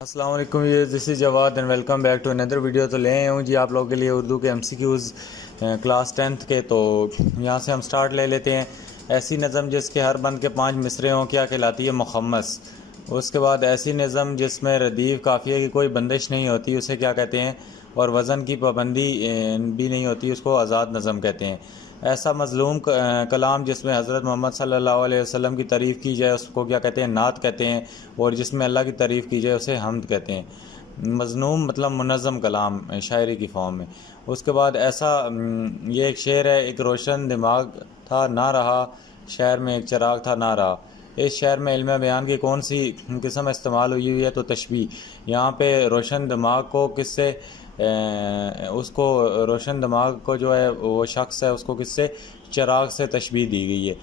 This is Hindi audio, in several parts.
अस्सलाम वालेकुम, ये this is Jawad and welcome back to another video. तो ले आए हूँ जी आप लोगों के लिए उर्दू के एमसीक्यूज़ क्लास 10th के। तो यहाँ से हम स्टार्ट ले लेते हैं। ऐसी नज़म जिसके हर बंद के 5 मिसरे हों क्या कहलाती है? मुखम्मस। उसके बाद ऐसी नज़म जिसमें रदीफ़ काफ़िया की कोई बंदिश नहीं होती उसे क्या कहते हैं? और वज़न की पाबंदी भी नहीं होती उसको आज़ाद नज़म कहते हैं। ऐसा मज़लूम कलाम जिसमें हज़रत मोहम्मद सल्लल्लाहु अलैहि वसल्लम की तारीफ़ की जाए उसको क्या कहते हैं? नात कहते हैं। और जिसमें अल्लाह की तारीफ़ की जाए उसे हम्द कहते हैं। मज़लूम मतलब मुनज़्ज़म कलाम शायरी की फॉर्म में। उसके बाद ऐसा ये एक शेर है। एक रोशन दिमाग था ना रहा, शहर में एक चिराग था ना रहा। इस शहर में इल्म बयान की कौन सी किस्म इस्तेमाल हुई है? तो तशबीह। यहाँ पे रोशन दिमाग को किससे उसको रोशन दिमाग को जो है वो शख्स है उसको किससे? चिराग से तशबीह दी गई है।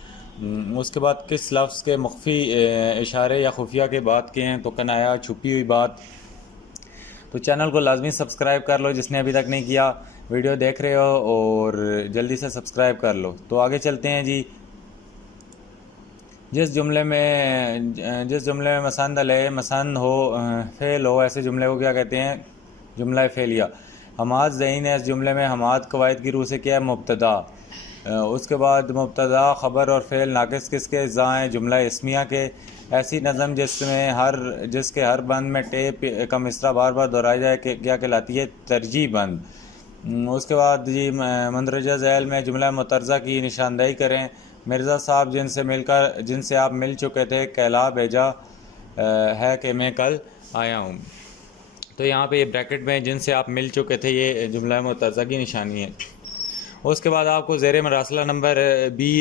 उसके बाद किस लफ्ज़ के मुख्फी इशारे या खुफिया के बात के हैं? तो कनाया, छुपी हुई बात। तो चैनल को लाजमी सब्सक्राइब कर लो जिसने अभी तक नहीं किया। वीडियो देख रहे हो और जल्दी से सब्सक्राइब कर लो। तो आगे चलते हैं जी। जिस जुमले में मसंद अलैह मसंद हो फ़ेल हो, ऐसे जुमले को क्या कहते हैं? जुमला फ़ेलिया। हमाद ज़हीन है। इस जुमले में हमाद कवायद की रूह से क्या है? मुब्तदा। उसके बाद मुब्तदा खबर और फ़ेल नाकिस किसके अज्जा हैं? जुमला इस्मिया के। ऐसी नज़म जिसके हर बंद में टेप का मिसरा बार बार दोहराया जाए कि क्या कहलाती है? तरजीह बंद। उसके बाद जी मंदरजा झैल में जुमला मुतरज़ा की निशानदेही करें। मिर्ज़ा साहब जिनसे आप मिल चुके थे कहला भेजा है कि मैं कल आया हूँ। तो यहाँ पे ये ब्रैकेट में जिनसे आप मिल चुके थे ये जुमला मुतरज़ा की निशानी है। उसके बाद आपको ज़ेर मरासला नंबर बी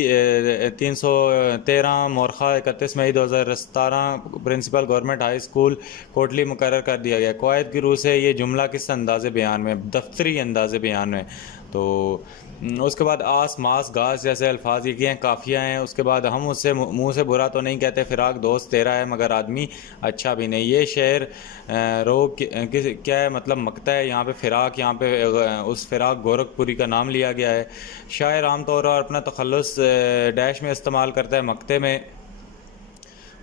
313 मोरखा 31 मई 2017 principal government high school Kotli मुकर्रर कर दिया गया। कवायद की रूह से ये जुमला किस अंदाज़े बयान में? दफ्तरी अंदाज़े बयान में। तो उसके बाद आस मास घास जैसे अल्फाज ये हैं काफ़िया हैं। उसके बाद हम उससे मुंह से बुरा तो नहीं कहते, फ़िराक दोस्त तेरा है मगर आदमी अच्छा भी नहीं। ये शेर रोग क्या है? मतलब मकता है। यहाँ पे फ़िराक, यहाँ पे उस फ़िराक गोरखपुरी का नाम लिया गया है। शायर आमतौर पर अपना तखल्लुस डैश में इस्तेमाल करता है, मकते में।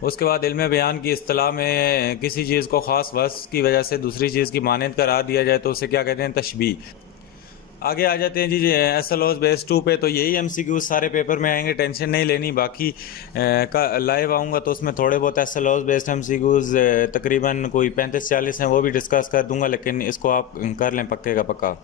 उसके बाद इल्म बयान की इस्तिलाह में किसी चीज़ को ख़ास वस्फ़ की वजह से दूसरी चीज़ की मानद करार दिया जाए तो उसे क्या कहते हैं? तशबीह। आगे आ जाते हैं जी एस एल ओज बेस 2 पे। तो यही एम सी क्यूज़ सारे पेपर में आएंगे, टेंशन नहीं लेनी। बाकी का लाइव आऊँगा तो उसमें थोड़े बहुत एस एल ओज बेस्ड एम सी क्यूज़ तकरीबन कोई 35-40 हैं वो भी डिस्कस कर दूंगा, लेकिन इसको आप कर लें पक्के का पक्का।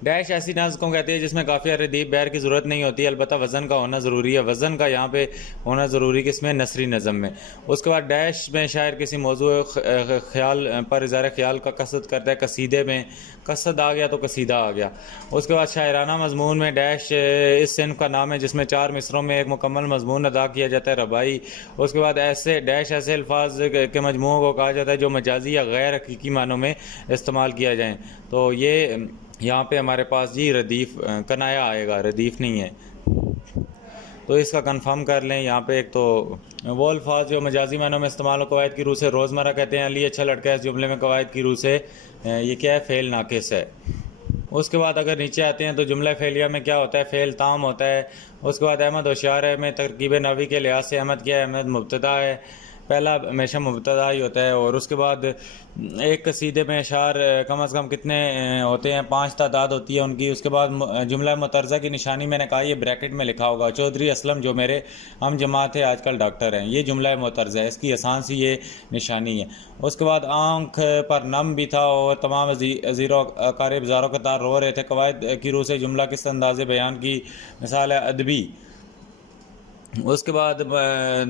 डैश ऐसी नज़्म को कहते हैं जिसमें काफ़ी रदीफ बैर की ज़रूरत नहीं होती, अलबत्ता वज़न का होना ज़रूरी है। वज़न का यहाँ पे होना ज़रूरी किसमें? नसरी नज़म में। उसके बाद डैश में शायर किसी मौजू ख्याल पर इज़हार ख्याल का कसद करता है। कसीदे में कसद आ गया तो कसीदा आ गया। उसके बाद शायराना मजमून में डैश इस सिन्फ का नाम है जिसमें 4 मिसरों में एक मुकम्मल मजमून अदा किया जाता है, रबाई। उसके बाद ऐसे डैश ऐसे अल्फाज के मजमूओं को कहा जाता है जो मजाजी या गैर हकीकी मानों में इस्तेमाल किया जाए। तो ये यहाँ पे हमारे पास जी रदीफ़ कनाया आएगा, रदीफ़ नहीं है। तो इसका कंफर्म कर लें। यहाँ पे एक तो वो अल्फाज जो मजाजी मानों में इस्तेमाल हो कवायद की रूह से रोज़मर्रा कहते हैं अली अच्छा लड़का है। इस जुमले में कवायद की रूह से ये क्या है? फ़ेल नाकिस है। उसके बाद अगर नीचे आते हैं तो जुमला फ़ेलिया में क्या होता है? फ़ेल ताम होता है। उसके बाद अहमद होशियार है में तरकीब नवी के लिहाज से अहमद क्या है? अहमद मुब्तदा है। पहला हमेशा मुब्तदा ही होता है। और उसके बाद एक कसीदे में अशार कम अज़ कम कितने होते हैं? 5 तादाद होती है उनकी। उसके बाद जुमला मुतरज़ा की निशानी मैंने कहा ये ब्रैकेट में लिखा होगा। चौधरी असलम जो मेरे हम जमात है आजकल डॉक्टर हैं, ये जुमला मुतरज़ा है, इसकी आसान सी ये निशानी है। उसके बाद आँख पर नम भी था और तमाम अज़ीरों अकारिब ज़ारों कतार रो रहे थे। कवायद की रूह से जुमला किस अंदाज़े बयान की मिसाल है? अदबी। उसके बाद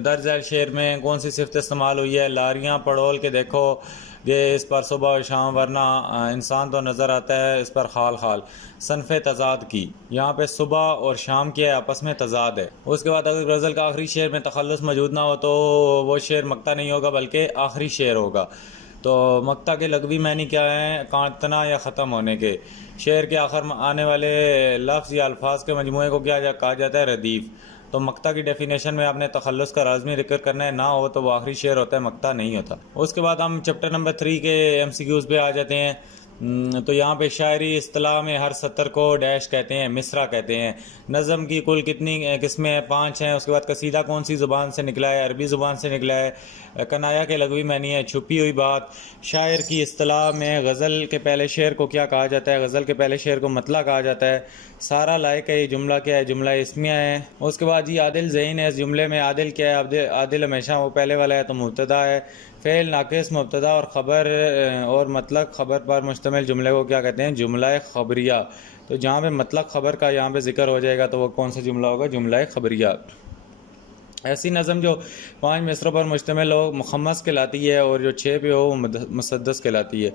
दर्ज है शेर में कौन सी सिफ्त इस्तेमाल हुई है? लारियाँ पड़ोल के देखो ये इस पर सुबह और शाम वरना इंसान तो नज़र आता है इस पर खाल खाल। सनफ़ तज़ाद की, यहाँ पे सुबह और शाम की आपस में तज़ाद है। उसके बाद अगर गज़ल का आखिरी शेर में तखल्लुस मौजूद ना हो तो वो शेर मक्ता नहीं होगा बल्कि आखिरी शेर होगा। तो मक्ता के लगवी मानी क्या हैं? काटना या ख़त्म होने के। शेर के आखिर में आने वाले लफ्ज़ या अल्फाज के मजमूए को क्या कहा जाता है? रदीफ़। तो मक्ता की डेफिनेशन में आपने तखल्लुस का लाज़मी जिक्र करना है, ना हो तो वो आखिरी शेर होता है, मक्ता नहीं होता। उसके बाद हम चैप्टर नंबर 3 के एमसीक्यूज़ पे आ जाते हैं। तो यहाँ पे शायरी इस्तिलाह में हर सतर को डैश कहते हैं, मिसरा कहते हैं। नज़म की कुल कितनी किस्में हैं? 5 हैं। उसके बाद कसीदा कौन सी ज़ुबान से निकला है? अरबी ज़ुबान से निकला है। कनाया के लगवी मानी है छुपी हुई बात। शायर की इस्तिलाह में गज़ल के पहले शेर को क्या कहा जाता है? गज़ल के पहले शेर को मतला कहा जाता है। सारा लायक है, ये जुमला क्या है? जुमला इस्मिया है। उसके बाद ये आदिल ज़हीन है, इस जुमले में आदिल क्या है? आदिल हमेशा वो पहले वाला है तो मुब्तदा है। फ़ेल नाक़िस मुब्तदा और ख़बर और मतलब ख़बर पर मुश्तमिल जुमले को क्या कहते हैं? जुमला ख़बरिया। तो जहाँ पे मतलब ख़बर का यहाँ पे ज़िक्र हो जाएगा तो वो कौन सा जुमला होगा? जुमला ख़बरिया। ऐसी नज़म जो 5 मिसरों पर मुश्तमिल हो मुखम्मस कहलाती है, और जो 6 पे हो वो मुसद्दस कहलाती है।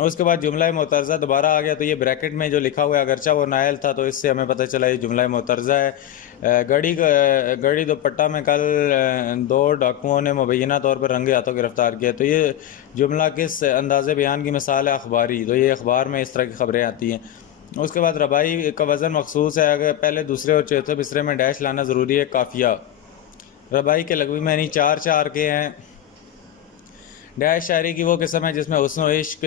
उसके बाद जुमला मोतरज़ा दोबारा आ गया, तो ये ब्रैकेट में जो लिखा हुआ है अगरचा वो नायल था, तो इससे हमें पता चला ये जुमला मोतरज़ा है। गड़ी दुपट्टा में कल 2 डाकुओं ने मुबैना तौर पर रंगे हाथों गिरफ्तार किया। तो ये जुमला किस अंदाज़े बयान की मिसाल है? अखबारी। तो ये अखबार में इस तरह की ख़बरें आती हैं। उसके बाद रबाई का वज़न मखसूस है, अगर पहले दूसरे और चौथे मिसरे में डैश लाना ज़रूरी है। काफ़िया। रबाई के लगवी मैनी 4 के हैं। डैश शायरी की वो किस्म है जिसमें हुस्न इश्क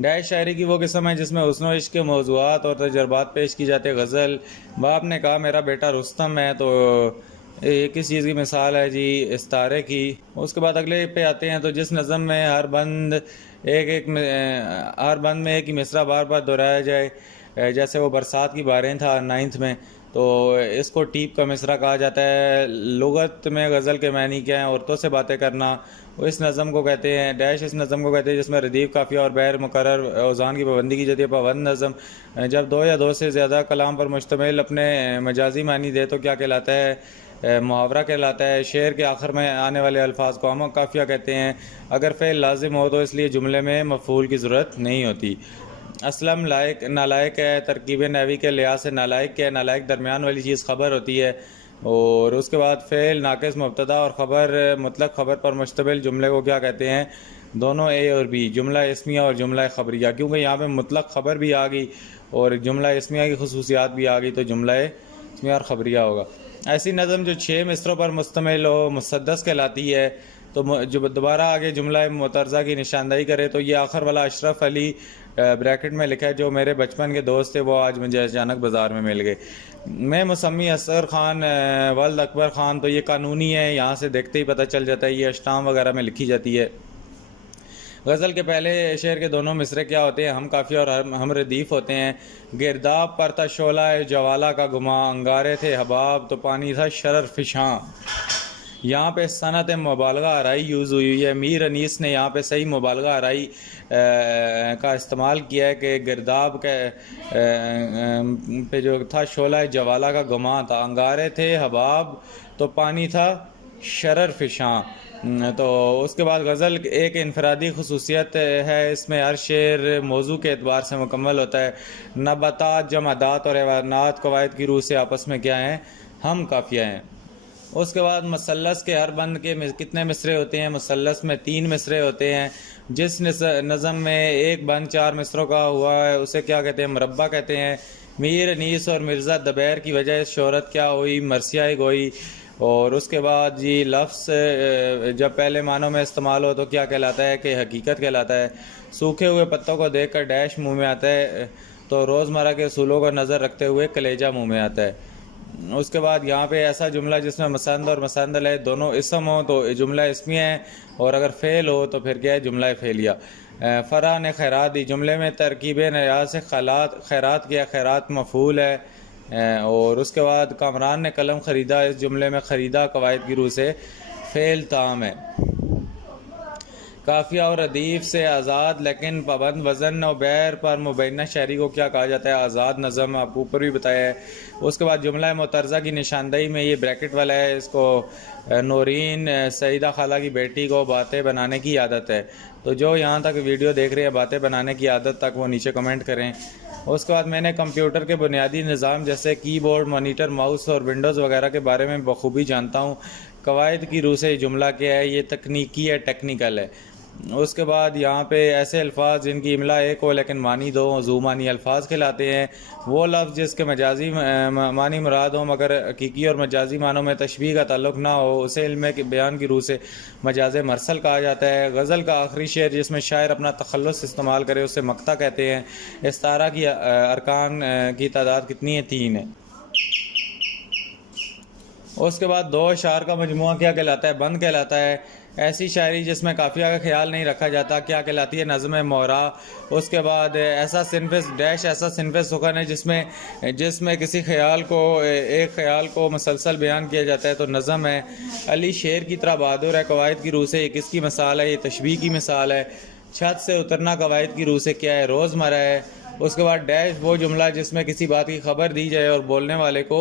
डैश शायरी की वो किस्म है जिसमें हुस्न इश्क के मौज़ूआत और तजर्बात पेश की जाते हैं। गज़ल। बाप ने कहा मेरा बेटा रुस्तम है, तो ये किस चीज़ की मिसाल है जी? इस्तारे की। उसके बाद अगले पे आते हैं, तो जिस नज़म में हर बंद में एक ही मिसरा बार बार दोहराया जाए, जैसे वो बरसात की बारें था 9th में, तो इसको टीप का मिसरा कहा जाता है। लुगत में गज़ल के मानी क्या हैं? औरतों से बातें करना। इस नज़म को कहते हैं डैश, इस नज़म को कहते हैं जिसमें रदीफ़ काफ़िया और बैर मुकर्रर औज़ान की पाबंदी की जाती है। पाबंद नज़म जब 2 या 2 से ज़्यादा कलाम पर मुश्तमिल अपने मजाजी मानी दे तो क्या कहलाता है? मुहावरा कहलाता है। शेर के आखिर में आने वाले अल्फाज को हम काफ़िया कहते हैं। अगर फ़ेल लाजिम हो तो इसलिए जुमले में मफ़ूल की ज़रूरत नहीं होती। असलम नालायक है, तरकीब नहवी के लिहाज से नालायक क्या है? नालायक दरमियान वाली चीज़ ख़बर होती है। और उसके बाद फ़ेल नाक़िस मुब्तदा और ख़बर मतलब ख़बर पर मुश्तमिल जुमले को क्या कहते हैं? दोनों ए और बी, जुमला इस्मिया और जुमला ख़बरिया। क्योंकि यहाँ पे मुतलक ख़बर भी आ गई और जुमला इस्मिया की खुसूसियात भी आ गई, तो जुमला इस्मिया और ख़बरिया होगा। ऐसी नज़म जो 6 मिसरों पर मुश्तमिल हो मुसद्दस कहलाती है। तो जो दोबारा आगे जुमला मुतरज़ा की निशानदाही करे, तो ये आखिर वाला अशरफ अली ब्रैकेट में लिखा है, जो मेरे बचपन के दोस्त थे वो आज मुझे अचानक बाज़ार में मिल गए। मैं मुसम्मी असगर ख़ान वल्द अकबर ख़ान, तो ये कानूनी है, यहाँ से देखते ही पता चल जाता है, ये अष्टाम वगैरह में लिखी जाती है। गज़ल के पहले शेर के दोनों मिसरे क्या होते हैं? हम काफ़ी और हम रदीफ़ होते हैं। गिरदाब पर था शोला जवाला का गुमा, अंगारे थे हबाब तो पानी था शरर फिशां। यहाँ पे सनत मुबालगा आराई यूज़ हुई है। मीर अनीस ने यहाँ पे सही मुबालगा आराई का इस्तेमाल किया है कि गिरदाब के पे जो था शोला जवाला का गुमा था, अंगारे थे हबाब तो पानी था शरर फिशां। तो उसके बाद गज़ल एक इनफरादी खसूसियत है, इसमें हर शेर मौजू के एतबार से मुकम्मल होता है। नबातात जमादात और हैवानात कवायद की रूह से आपस में क्या हैं? हम काफ़िया हैं। उसके बाद मसल्लस के हर बंद के कितने मिसरे होते हैं? मसल्लस में 3 मिसरे होते हैं। जिस नज़म में एक बंद 4 मिसरों का हुआ है उसे क्या कहते हैं? मुरब्बा कहते हैं। मीर अनीस और मिर्ज़ा दबैर की वजह शोहरत क्या हुई? मरसिया गोई। और उसके बाद जी लफ्ज़ जब पहले मानों में इस्तेमाल हो तो क्या कहलाता है? कि हकीकत कहलाता है। सूखे हुए पत्तों को देखकर डैश मुंह में आता है, तो रोज़मर्रा के असूलों को नज़र रखते हुए कलेजा मुंह में आता है। उसके बाद यहाँ पे ऐसा जुमला जिसमें मसंद और मसंदल है दोनों इसम हो तो जुमला इसमिया है, और अगर फ़ेल हो तो फिर क्या है? जुमला फ़ेलिया। फ़रा ने खैरात दी, जुमले में तरकीब नयाज से खैरात किया, खैरात मफ़ूल है। और उसके बाद कामरान ने कलम ख़रीदा, इस जुमले में ख़रीदा कवायद की रूह से फ़ेल ताम है। काफ़िया और अदीफ़ से आज़ाद लेकिन पाबंद वज़न और बैर पर मुबैना शायरी को क्या कहा जाता है? आज़ाद नज़म, आपको ऊपर भी बताया है। उसके बाद जुमला मुतरज़ा की निशानदेही में ये ब्रैकेट वाला है, इसको नौरीन सईदा खाला की बेटी को बातें बनाने की आदत है। तो जो यहाँ तक वीडियो देख रहे हैं बातें बनाने की आदत तक, वो नीचे कमेंट करें। उसके बाद मैंने कंप्यूटर के बुनियादी निज़ाम जैसे कीबोर्ड, मॉनिटर, माउस और विंडोज़ वगैरह के बारे में बखूबी जानता हूँ। कवायद की रूह से जुमला क्या है? ये तकनीकी है, टेक्निकल है। उसके बाद यहाँ पे ऐसे अल्फाज जिनकी इमला एक हो लेकिन मानी दो, ज़ूमानी अल्फाज कहलाते हैं। वो लफ्ज़ जिसके मजाजी मानी मुराद हो मगर हकीकी और मजाजी मानों में तशबीह का ताल्लुक़ ना हो, उसे इल्म के बयान की रूह से मजाज मरसल कहा जाता है। गज़ल का आखिरी शेर जिसमें शायर अपना तखल्लुस इस्तेमाल करे उसे मक्ता कहते हैं। इस्तारा की अरकान की तादाद कितनी है? 3 है। उसके बाद दो अशार का मजमुआ क्या कहलाता है? बंद कहलाता है। ऐसी शायरी जिसमें काफिया का ख्याल नहीं रखा जाता क्या कहलाती है? नज़्म मोहरा। उसके बाद ऐसा सिनफ डैश ऐसा सिनफ सुखन है जिसमें जिसमें किसी ख्याल को एक ख्याल को मुसलसल बयान किया जाता है तो नज़म है। अली शेर की तरह बहादुर है कवायद की रूह से, ये किसकी मिसाल है? ये तशबीह की मिसाल है। छत से उतरना कवायद की रूह से क्या है? रोज़मर्रा है। उसके बाद डैश वो जुमला जिसमें किसी बात की खबर दी जाए और बोलने वाले को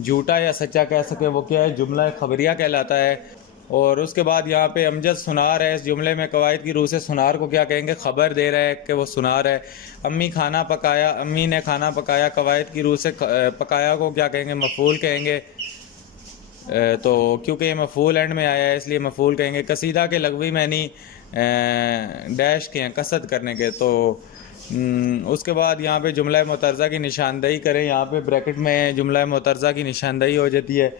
झूठा या सच्चा कह सके, वो क्या है? जुमला खबरिया कहलाता है। और उसके बाद यहाँ पे अमजद सुनार है। इस जुमले में कवायद की रूह से सुनार को क्या कहेंगे? खबर दे रहा है कि वो सुनार है। अम्मी खाना पकाया, अम्मी ने खाना पकाया, कवायद की रूह से पकाया को क्या कहेंगे? मफूल कहेंगे। तो क्योंकि ये मफूल एंड में आया है इसलिए मफूल कहेंगे। कसीदा के लगवी मैनी डैश के हैं कसद करने के। तो उसके बाद यहाँ पे जुमला मुतरज़ा की निशानदेही करें। यहाँ पे ब्रैकेट में जुमला मुतरज़ा की निशानदेही हो जाती है।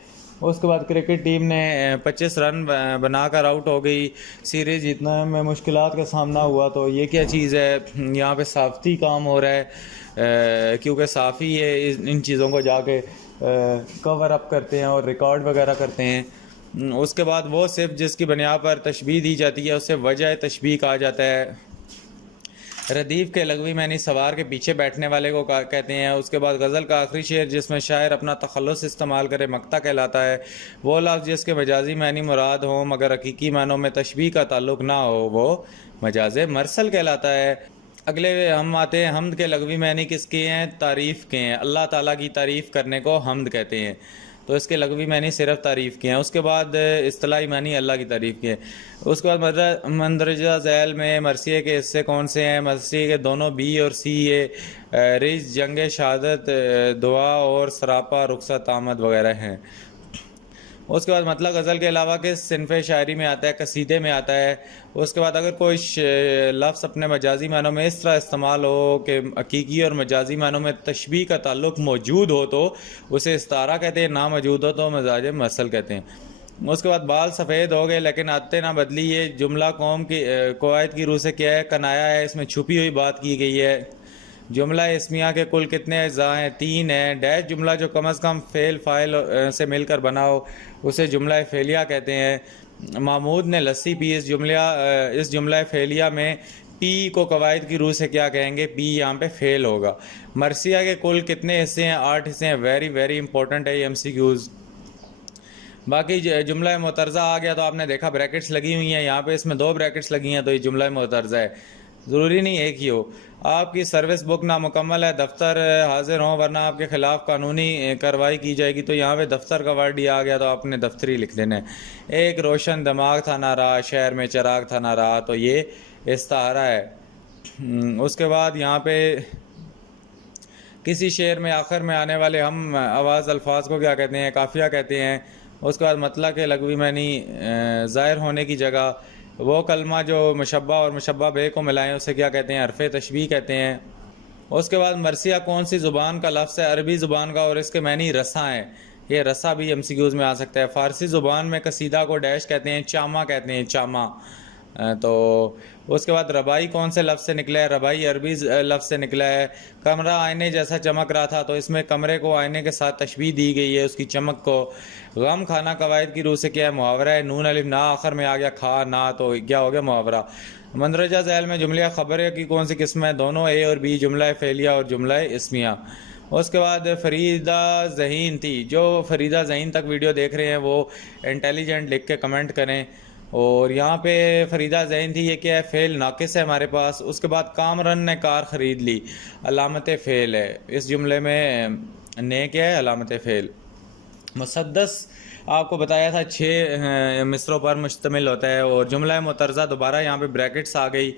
उसके बाद क्रिकेट टीम ने 25 रन बनाकर आउट हो गई, सीरीज़ जीतने में मुश्किलात का सामना हुआ। तो ये क्या चीज़ है? यहाँ पे साफ़ी काम हो रहा है क्योंकि साफ़ी है इन चीज़ों को जाके कवर अप करते हैं और रिकॉर्ड वगैरह करते हैं। उसके बाद वो सिर्फ जिसकी बुनियाद पर तशबीह दी जाती है उसे वजह तशबीह कहा जाता है। रदीफ़ के लगवी मैनी सवार के पीछे बैठने वाले को कहते हैं। उसके बाद गज़ल का आखिरी शेर जिसमें शायर अपना तखल्लुस इस्तेमाल करे मक्ता कहलाता है। वो लफ्ज़ जिसके मजाजी मैनी मुराद हो मगर हकीकी मानों में तशबीह का ताल्लुक़ ना हो वो मजाज मरसल कहलाता है। अगले हम आते हैं हम्द के लगवी मैनी किसके हैं? तारीफ़ के हैं। अल्लाह ताला की तारीफ़ करने को हम्द कहते हैं। तो इसके लगवी मैनी सिर्फ तारीफ़ के हैं। उसके बाद इस्तिलाही मैनी अल्लाह की तारीफ़ के हैं। उसके बाद मंदरजा झैल में मरसिए के हिस्से कौन से हैं? मरसिए के दोनों बी और सी ए रिज जंग शहादत दुआ और सरापा रुखसत आमद वगैरह हैं। उसके बाद मतलब गज़ल के अलावा किस सिनफ़ शायरी में आता है? कसीदे में आता है। उसके बाद अगर कोई लफ्ज़ अपने मजाजी मानों में इस तरह इस्तेमाल हो कि हकीकी और मजाजी मानों में तशबीह का ताल्लुक़ मौजूद हो तो उसे इस्तारा कहते हैं, ना मौजूद हो तो मजाज मसल कहते हैं। उसके बाद बाल सफ़ेद हो गए लेकिन आते ना बदली, ये जुमला कौम की कवायद की रूह से क्या है? कनाया है। इसमें छुपी हुई बात की गई है। जुमला इसमिया के कुल कितने अज़ा हैं? 3 हैं। डैश जुमला जो कम अज़ कम फ़ेल फ़ाइल से मिलकर बना हो उसे जुमला फ़ेलिया कहते हैं। महमूद ने लस्सी पी। इस जुमला फ़ेलिया में पी को कवायद की रूह से क्या कहेंगे? पी यहाँ पे फ़ेल होगा। मरसिया के कुल कितने हिस्से हैं? 8 हिस्से हैं। वेरी वेरी इंपॉर्टेंट है ये MCQs। बाकी जुमला मुतरज़ा आ गया तो आपने देखा ब्रैकेट्स लगी हुई हैं। यहाँ पे इसमें 2 ब्रैकेट्स लगी हैं तो ये जुमला मुतरज़ा है। ज़रूरी नहीं एक ही हो। आपकी सर्विस बुक नामुकम्मल है, दफ्तर हाजिर हों वरना आपके ख़िलाफ़ कानूनी कार्रवाई की जाएगी। तो यहाँ पे दफ्तर का वर्ड ही आ गया तो आपने दफ्तरी लिख देना है। एक रोशन दिमाग था ना रहा, शहर में चिराग था ना रहा, तो ये इस्तारा है। उसके बाद यहाँ पे किसी शेर में आखिर में आने वाले हम आवाज़ अल्फाज को क्या कहते हैं? काफिया कहते हैं। उसके बाद मतलब के लगवी मैनी ज़ाहिर होने की जगह वो कलमा जो मुशब्बा और मुशब्बा बे को मिलाएं उसे क्या कहते हैं? हरफ तशबीह कहते हैं। उसके बाद मरसिया कौन सी ज़ुबान का लफ्ज़ है? अरबी ज़ुबान का और इसके मैनी रसा हैं। ये रसा भी MCQs में आ सकता है। फ़ारसी ज़ुबान में कसीदा को डैश कहते हैं, चामा कहते हैं, चामा। तो उसके बाद रबाई कौन से लफ्ज़ से निकला है? रबाई अरबी लफ्ज़ से निकला है। कमरा आईने जैसा चमक रहा था तो इसमें कमरे को आईने के साथ तशबीह दी गई है उसकी चमक को। गम खाना कवायद की रूह से क्या है? मुहावरा है। नून अलिफ ना आखिर में आ गया, खा ना तो क्या हो गया? मुहावरा। मंदरजा झैल में जुमला खबर की कौन सी किस्म है? दोनों ए और बी, जुमला फ़ेलिया और जुमला इस्मिया। उसके बाद फरीदा ज़हीन थी। जो फरीदा ज़हीन तक वीडियो देख रहे हैं वो इंटेलिजेंट लिख के कमेंट करें। और यहाँ पे फरीदा ज़हीन थी, ये क्या है? फ़ेल नाकिस है हमारे पास। उसके बाद कामरन ने कार ख़रीद ली, अलामत फ़ेल है। इस जुमले में ने क्या है? अलामत फ़ेल। मुसद्दस आपको बताया था 6 मिसरों पर मुश्तमिल होता है। और जुमला मुतरज़ा दोबारा यहाँ पे ब्रैकेट्स आ गई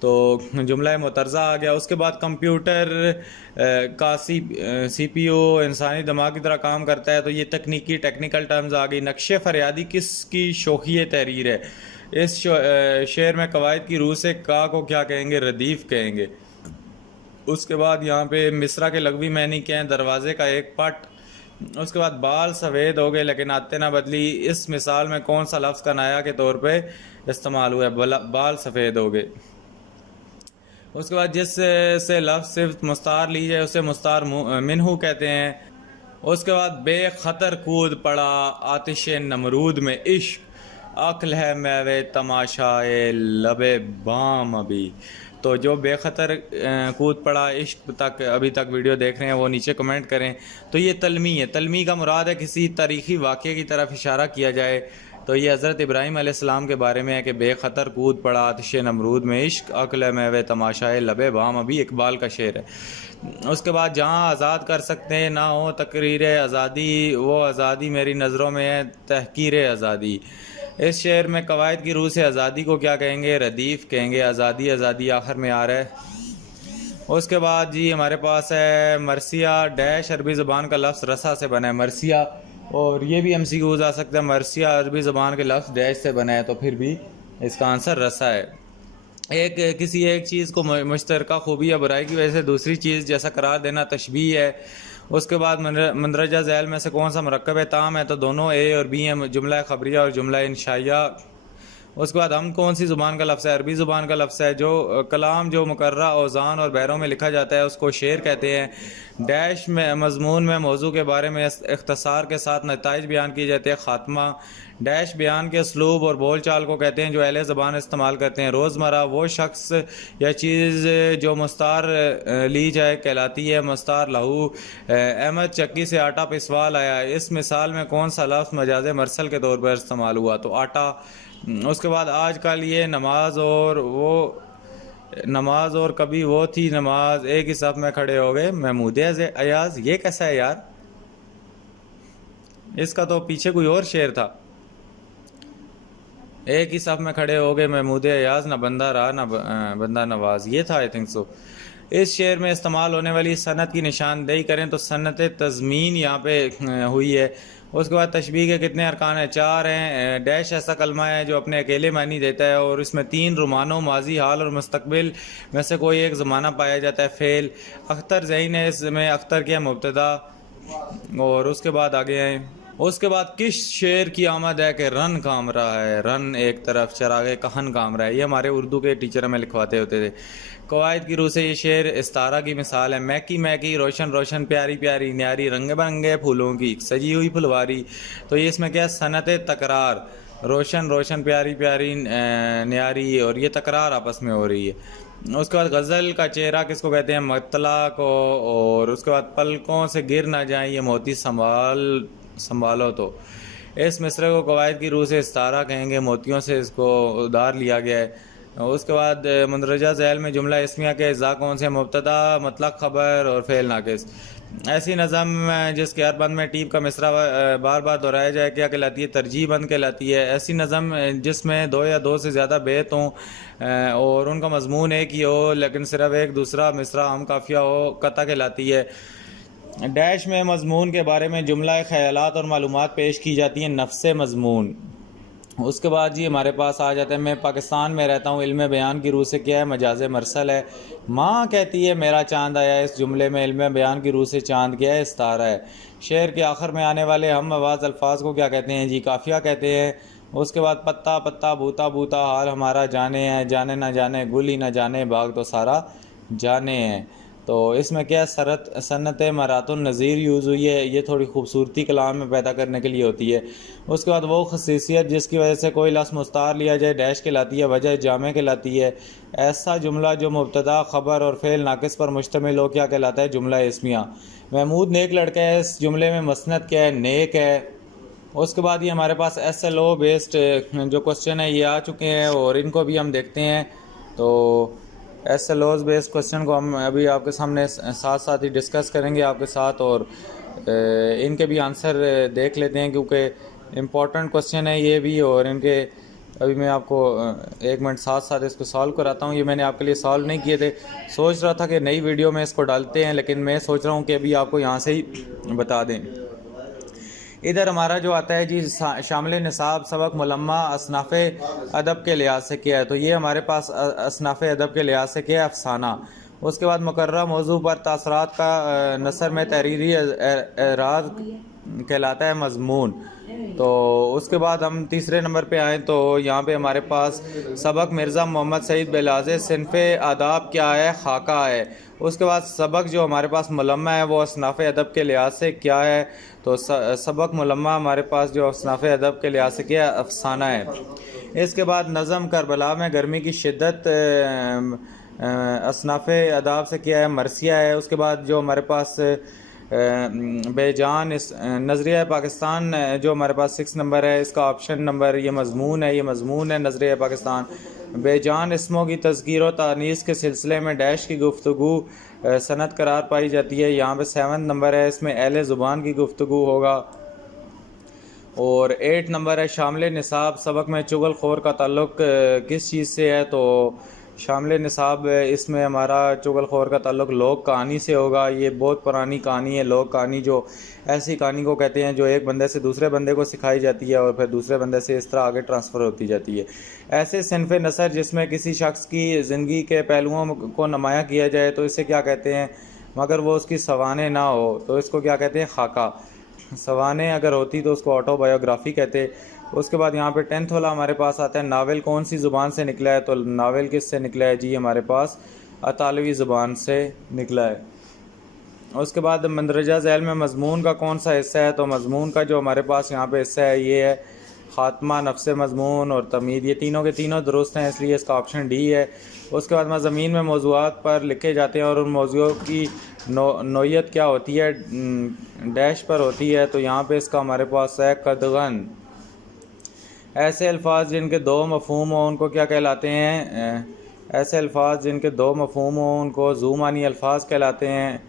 तो जुमला मुतरज़ा आ गया। उसके बाद कंप्यूटर का CPU इंसानी दिमाग की तरह काम करता है तो ये टेक्निकल टर्म्स आ गई। नक्शे फरियादी किसकी शोखी तहरीर है? इस शेर में कवायद की रूह से का को क्या कहेंगे? रदीफ कहेंगे। उसके बाद यहाँ पे मिसरा के लग़वी मानी क्या है? दरवाजे का एक पट। उसके बाद बाल सफ़ेद हो गए लेकिन आते ना बदली, इस मिसाल में कौन सा लफ्ज़ कनाया के तौर पे इस्तेमाल हुआ है? बाल सफ़ेद हो गए। उसके बाद जिस से लफ्ज़ सिर्फ मुस्तार ली जाए उसे मुस्तार मिन्हू कहते हैं। उसके बाद बेखतर कूद पड़ा आतिश नमरूद में इश्क, अक्ल है मैवे तमाशाए लबे बाम अभी। तो जो बेखतर कूद पड़ा इश्क तक अभी तक वीडियो देख रहे हैं वो नीचे कमेंट करें। तो ये तलमी है। तलमी का मुराद है किसी तारीख़ी वाक़े की तरफ इशारा किया जाए। तो ये हज़रत इब्राहीम अलैहिस्सलाम के बारे में है कि बेखतर कूद पड़ा आतिश नमरूद में इश्क, अक्ल मैवे तमाशाए लबे बाम अभी, इकबाल का शेर है। उसके बाद जहाँ आज़ाद कर सकते ना हो तकरीर आज़ादी, वो आज़ादी मेरी नज़रों में है तहकीर आज़ादी। इस शेर में कवायद की रूह से आज़ादी को क्या कहेंगे? रदीफ़ कहेंगे। आज़ादी आज़ादी आखिर में आ रहा है। उसके बाद जी हमारे पास है मरसिया डैश, अरबी ज़बान का लफ्ज़ रसा से बना है मरसिया, और ये भी MCQs आ सकता है। मरसिया अरबी ज़बान के लफ्ज़ डैश से बना है तो फिर भी इसका आंसर रसा है। किसी एक चीज़ को मुश्तरका खूबी या बुराई की वजह से दूसरी चीज़ जैसा करार देना तशबीह है। उसके बाद मंदरजा झैल में से कौन सा मरकब ताम है? तो दोनों ए और बी हैं, जुमला खबरिया और जुमला इंशाइया। उसके बाद हम कौन सी ज़ुबान का लफ्ज़ है? अरबी ज़ुबान का लफ्ज़ है। जो कलाम जो मुकर्रा औज़ान और बैरों में लिखा जाता है उसको शेर कहते हैं। डैश में मज़मून में मौजू के बारे में इख्तसार के साथ नताइज बयान किए जाते हैं। ख़ात्मा डैश बयान के असलूब और बोल चाल को कहते हैं जो अहले ज़बान इस्तेमाल करते हैं। रोज़मर्रा वो शख्स या चीज़ जो मुस्तार ली जाए कहलाती है मुस्तार लहू। अहमद चक्की से आटा पिसवा लाया, इस मिसाल में कौन सा लफ्ज़ मजाज मरसल के तौर पर इस्तेमाल हुआ? तो आटा। उसके बाद आजकल ये नमाज और कभी वो थी नमाज, एक ही सफ़ में खड़े हो गए महमूद अयाज। ये कैसा है यार? इसका तो पीछे कोई और शेर था। एक ही सफ़ में खड़े हो गए महमूद अयाज, ना बंदा रहा ना बंदा नवाज, ये था आई थिंक सो। इस शेर में इस्तेमाल होने वाली सनत की निशानदेही करें तो सनत तज़मीन यहाँ पे हुई है। उसके बाद तशबीह के कितने अरकान हैं? 4 हैं। डैश ऐसा कलमा है जो अपने अकेले मानी देता है और इसमें 3 रुमानों माजी, हाल और मुस्तकबिल में से कोई एक ज़माना पाया जाता है। फ़ेल अख्तर ज़हीन है, इसमें अख्तर किया मुब्तदा, और उसके बाद आगे हैं। उसके बाद किस शेर की आमद है कि रन काम रहा है? रन एक तरफ चरागे कहन काम रहा है। ये हमारे उर्दू के टीचर हमें लिखवाते होते थे। कवायद की रूह से ये शेर इस्तारा की मिसाल है। महकी महकी रोशन रोशन प्यारी प्यारी न्यारी, रंग बिरंगे फूलों की सजी हुई फुलवारी। तो ये इसमें क्या है? सनत तकरार, रोशन रोशन प्यारी प्यारी न्यारी, और ये तकरार आपस में हो रही है। उसके बाद गज़ल का चेहरा किसको कहते हैं? मतला को। और उसके बाद पलकों से गिर ना जाए ये मोती संभालो। तो इस मिसरे को कवायद की रूह से इस्तारा कहेंगे, मोतियों से इसको उधार लिया गया है। उसके बाद मंदरजा झैल में जुमला इसमिया के अज़्ज़ा कौन से? मुब्तदा, मतलब खबर और फ़ेल नाकिस। ऐसी नज़म जिसके हर बंद में टीप का मिसरा बार बार दोहराया जाए क्या कहलाती है? तरजीह बंद कहलाती है। ऐसी नज़म जिसमें 2 या 2 से ज़्यादा बेत हों और उनका मजमून एक ही हो लेकिन सिर्फ एक दूसरा मिसरा हम काफिया हो, कता कहलाती है। डैश में मजमून के बारे में जुमला ख्यालात और मालूमात पेश की जाती हैं, नफ्से मजमून। उसके बाद जी हमारे पास आ जाता है मैं पाकिस्तान में रहता हूँ, इल्म बयान की रूह से क्या है? मजाज मरसल है। माँ कहती है मेरा चांद आया, इस जुमले में इल्म बयान की रूह से चांद क्या है? इस्तारा है। शेर के आखिर में आने वाले हम आवाज़ अल्फाज को क्या कहते हैं? जी काफिया कहते हैं। उसके बाद पत्ता पत्ता बूता बूता हाल हमारा जाने हैं, जाने ना जाने गुल ही ना जाने बाग तो सारा जाने हैं। तो इसमें क्या सनत मरातुन नज़ीर यूज़ हुई है, ये थोड़ी खूबसूरती कलाम में पैदा करने के लिए होती है। उसके बाद वो खसीसियत जिसकी वजह से कोई लफ्ज़ मुस्तार लिया जाए डैश कहलाती है, वजह जामे कहलाती है। ऐसा जुमला जो मुब्तदा खबर और फ़ेल नाकिस पर मुश्तमिल हो क्या कहलाता है? जुमला इस्मिया। महमूद नेक लड़का है, इस जुमले में मसनद क्या है? नेक है। उसके बाद ये हमारे पास SLO बेस्ड जो क्वेश्चन है ये आ चुके हैं और इनको भी हम देखते हैं। तो SLOs बेस्ड क्वेश्चन को हम अभी आपके सामने साथ साथ ही डिस्कस करेंगे आपके साथ, और इनके भी आंसर देख लेते हैं क्योंकि इम्पॉर्टेंट क्वेश्चन है ये भी। और इनके अभी मैं आपको 1 मिनट साथ साथ इसको सॉल्व कराता हूँ। ये मैंने आपके लिए सॉल्व नहीं किए थे, सोच रहा था कि नई वीडियो में इसको डालते हैं, लेकिन मैं सोच रहा हूँ कि अभी आपको यहाँ से ही बता दें। इधर हमारा जो आता है जी शामिल निसाब सबक मुलम्मा असनाफ़ अदब के लिहाज से क्या है, तो ये हमारे पास असनाफ़ अदब के लिहाज से क्या है, अफसाना। उसके बाद मुकर्रर मौजू पर तासरात का नसर में तहरीरी एराज कहलाता है मजमून। तो उसके बाद हम तीसरे नंबर पे आएँ तो यहाँ पे हमारे पास सबक मिर्ज़ा मोहम्मद सईद बेलाज़े सिनफ़े आदाब क्या है, खाका है। उसके बाद सबक जो हमारे पास मुलम्मा है वो असनाफ़ अदब के लिहाज से क्या है, तो सबक मुलम्मा हमारे पास जो असनाफ़ अदब के लिहाज से क्या है, अफसाना है। इसके बाद नज़म करबला में गर्मी की शिद्दत असनाफ़ अदाब से क्या है, मरसिया है। उसके बाद जो हमारे पास बेजान इस नज़रिया पाकिस्तान जो हमारे पास 6 नंबर है, इसका ऑप्शन नंबर ये मजमून है, ये मजमून है नज़रिया पाकिस्तान। बेजान इसमों की तज़कीर व तानीस के सिलसिले में डैश की गुफ्तगू सनद करार पाई जाती है, यहाँ पे 7 नंबर है, इसमें अहले ज़ुबान की गुफ्तगू होगा। और 8 नंबर है शामिल निसाब सबक में चुगलखोर का ताल्लुक़ किस चीज़ से है, तो शामिल निसाब इसमें हमारा चुगलखोर का ताल्लुक़ लोक कहानी से होगा। ये बहुत पुरानी कहानी है लोक कहानी, जो ऐसी कहानी को कहते हैं जो एक बंदे से दूसरे बंदे को सिखाई जाती है और फिर दूसरे बंदे से इस तरह आगे ट्रांसफ़र होती जाती है। ऐसे सिनफ़ नसर जिसमें किसी शख्स की ज़िंदगी के पहलुओं को नुमायाँ किया जाए तो इसे क्या कहते हैं, मगर वो उसकी सवाने ना हो तो इसको क्या कहते हैं, खाका। सवाने अगर होती तो उसको ऑटोबायोग्राफी कहते। उसके बाद यहाँ पे 10th वाला हमारे पास आता है नावल कौन सी ज़ुबान से निकला है, तो नावल किस से निकला है जी, हमारे पास अतालवी ज़ुबान से निकला है। उसके बाद मंदरजा झैल में मजमून का कौन सा हिस्सा है, तो मजमून का जो हमारे पास यहाँ पे हिस्सा है ये है ख़ात्मा, नफ्स मजमून और तमीद। ये तीनों के तीनों दुरुस्त हैं, इसलिए इसका ऑप्शन डी है। उसके बाद मज़ामीन में मौज़ूआत पर लिखे जाते हैं और उन मौज़ूओं की नोयत क्या होती है, डैश पर होती है, तो यहाँ पे इसका हमारे पास है कदगन। ऐसे अल्फाज जिनके दो मफ़हूम हों उनको क्या कहलाते हैं, ऐसे अल्फाज जिनके दो मफ़हूम हों उनको ज़ूमानी अल्फाज कहलाते हैं।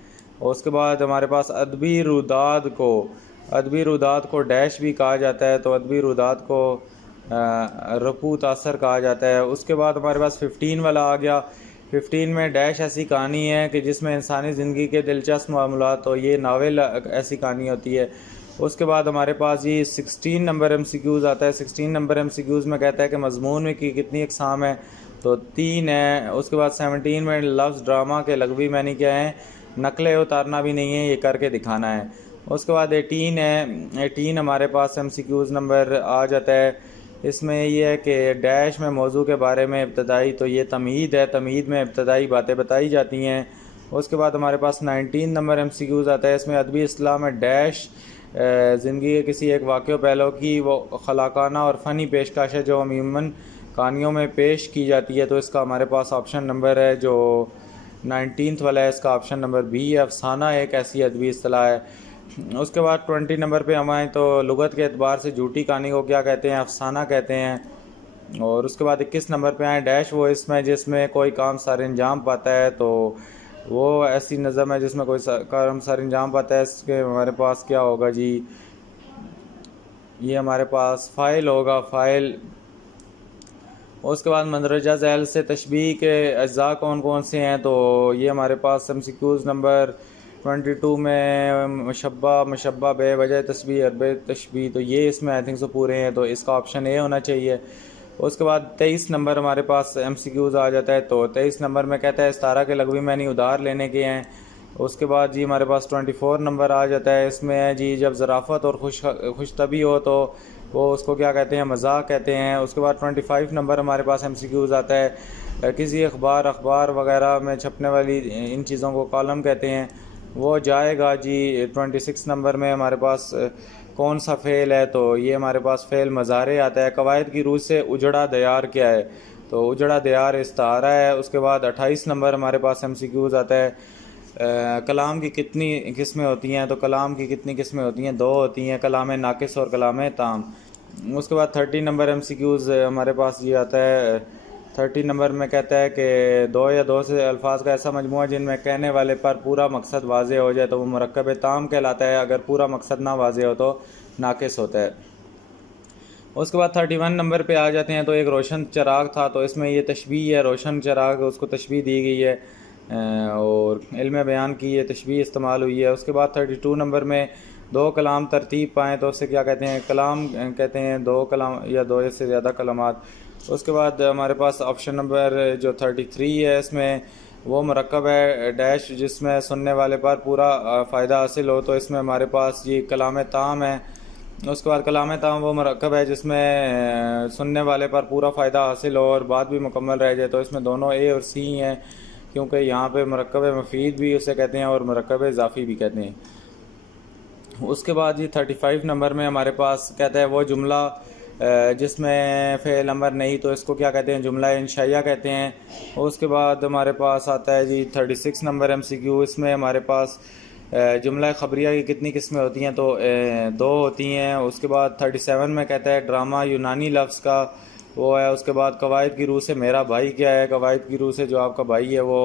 उसके बाद हमारे पास अदबी रुदात को डैश भी कहा जाता है, तो अदबी रुदात को रफू तासर कहा जाता है। उसके बाद हमारे पास 15 वाला आ गया। 15 में डैश ऐसी कहानी है कि जिसमें इंसानी ज़िंदगी के दिलचस्प मामलात, तो ये नावल ऐसी कहानी होती है। उसके बाद हमारे पास ये 16 नंबर MCQs आता है। 16 नंबर MCQs में कहता है कि मजमून की कितनी अक़साम है, तो 3 है। उसके बाद 17 में लफ्ज़ ड्रामा के लगवी मैंने क्या है, नकलें उतारना भी नहीं है, ये करके दिखाना है। उसके बाद 18 है। 18 हमारे पास MCQs नंबर आ जाता है। इसमें यह है कि डैश में मौजू के बारे में इब्तदाई, तो ये तमीद है, तमीद में इब्तदाई बातें बताई जाती हैं। उसके बाद हमारे पास 19 नंबर MCQs आता है। इसमें अदबी इस्लाह में डैश ज़िंदगी के किसी एक वाक़े पहलू की वो खलाकाना और फ़नी पेशकश है जो अमूमन कहानियों में पेश की जाती है, तो इसका हमारे पास ऑप्शन नंबर है जो 19th वाला है, इसका ऑप्शन नंबर बी है। अफसाना एक ऐसी अदबी इस्तिलाह है। उसके बाद 20 नंबर पे हम आएँ तो लुगत के एतबार से झूठी कहानी को क्या कहते हैं, अफसाना कहते हैं। और उसके बाद 21 नंबर पे आएँ डैश वो इसमें जिसमें कोई काम सर अंजाम पाता है, तो वो ऐसी नज़म है जिसमें कोई काम सर अंजाम पाता है। इसके हमारे पास क्या होगा जी, ये हमारे पास फ़ाइल होगा, फ़ाइल। उसके बाद मंदरजा झैल से तशबीह के अज्जा कौन कौन से हैं, तो ये हमारे पास MCQs नंबर 22 में मशब्बा बे वजह तशबीह अरबे तशबीह, तो ये इसमें आई थिंक सो पूरे हैं, तो इसका ऑप्शन ए होना चाहिए। उसके बाद 23 नंबर हमारे पास MCQs आ जाता है, तो 23 नंबर में कहता है इस्तारा के लगवी मैंने उधार लेने के हैं। उसके बाद जी हमारे पास 24 नंबर आ जाता है। इसमें है जी जब ज़राफ़त और खुशतबी हो तो वो उसको क्या कहते हैं, मज़ाक कहते हैं। उसके बाद 25 नंबर हमारे पास MCQs आता है। किसी अखबार वगैरह में छपने वाली इन चीज़ों को कॉलम कहते हैं, वो जाएगा जी। 26 नंबर में हमारे पास कौन सा फ़ेल है, तो ये हमारे पास फ़ेल मज़ारे आता है। कवायद की रूह से उजड़ा दयार क्या है, तो उजड़ा दयार इस्तारा है। उसके बाद 28 नंबर हमारे पास MCQs आता है। कलाम की कितनी किस्में होती हैं, तो कलाम की कितनी किस्में होती हैं, 2 होती हैं, कलाम नाकिस और कलाम ताम। उसके बाद 30 नंबर MCQs हमारे पास ये आता है। 30 नंबर में कहता है कि 2 या 2 से अल्फाज का ऐसा मजमूआ जिनमें कहने वाले पर पूरा मकसद वाज़े हो जाए तो वो मुरक्कब ताम कहलाता है, अगर पूरा मकसद ना वाज़े हो तो नाकिस होता है। उसके बाद 31 नंबर पे आ जाते हैं, तो एक रोशन चराग था, तो इसमें ये तशबीह है, रोशन चराग उसको तशबीह दी गई है और इल्म बयान की ये तशबीह इस्तेमाल हुई है। उसके बाद 32 नंबर में दो कलाम तरतीब पाएँ तो उसे क्या कहते हैं, कलाम कहते हैं, दो कलाम या दो से ज़्यादा कलामात। उसके बाद हमारे पास ऑप्शन नंबर जो 33 है, इसमें वो मरकब है डैश जिसमें सुनने वाले पर पूरा फ़ायदा हासिल हो, तो इसमें हमारे पास ये कलाम ताम है। उसके बाद कलाम ताम वो मरकब है जिसमें सुनने वाले पर पूरा फ़ायदा हासिल हो और बात भी मुकम्मल रह जाए, तो इसमें दोनों ए और सी हैं, क्योंकि यहाँ पे मरकब मफ़ीद भी उसे कहते हैं और मरकब इजाफ़ी भी कहते हैं। उसके बाद ये 35 नंबर में हमारे पास कहता है वो जुमला जिसमें फ़ेल अमर नहीं, तो इसको क्या कहते हैं, जुमला इंशाइया कहते हैं। उसके बाद हमारे पास आता है जी 36 नंबर MCQ। इसमें हमारे पास जुमला ख़बरिया की कितनी किस्में होती हैं, तो दो होती हैं। उसके बाद 37 में कहता है ड्रामा यूनानी लफ्ज़ का वो है। उसके बाद कवायद की रूह से मेरा भाई क्या है, कवायद की रूह से जो आपका भाई है वो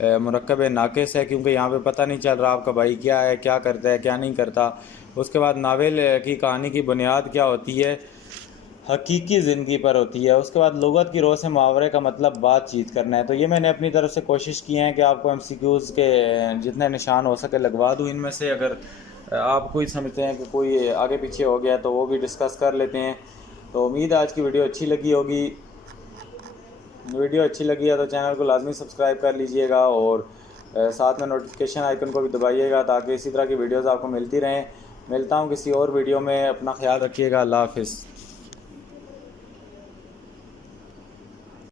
मुरक्कब नाक़िस है, क्योंकि यहाँ पे पता नहीं चल रहा आपका भाई क्या है, क्या करता है, क्या नहीं करता। उसके बाद नावल की कहानी की बुनियाद क्या होती है, हकीकी ज़िंदगी पर होती है। उसके बाद लुगत की रो से मुहावरे का मतलब बातचीत करना है। तो ये मैंने अपनी तरफ से कोशिश की है कि आपको MCQs के जितने निशान हो सके लगवा दूँ। इनमें से अगर आप कोई समझते हैं कि कोई आगे पीछे हो गया तो वो भी डिस्कस कर लेते हैं। तो उम्मीद है आज की वीडियो अच्छी लगी होगी। वीडियो अच्छी लगी है तो चैनल को लाजमी सब्सक्राइब कर लीजिएगा और साथ में नोटिफिकेशन आइकन को भी दबाइएगा ताकि इसी तरह की वीडियोस आपको मिलती रहें। मिलता हूँ किसी और वीडियो में, अपना ख्याल रखिएगा। अल्लाह हाफ़िज़।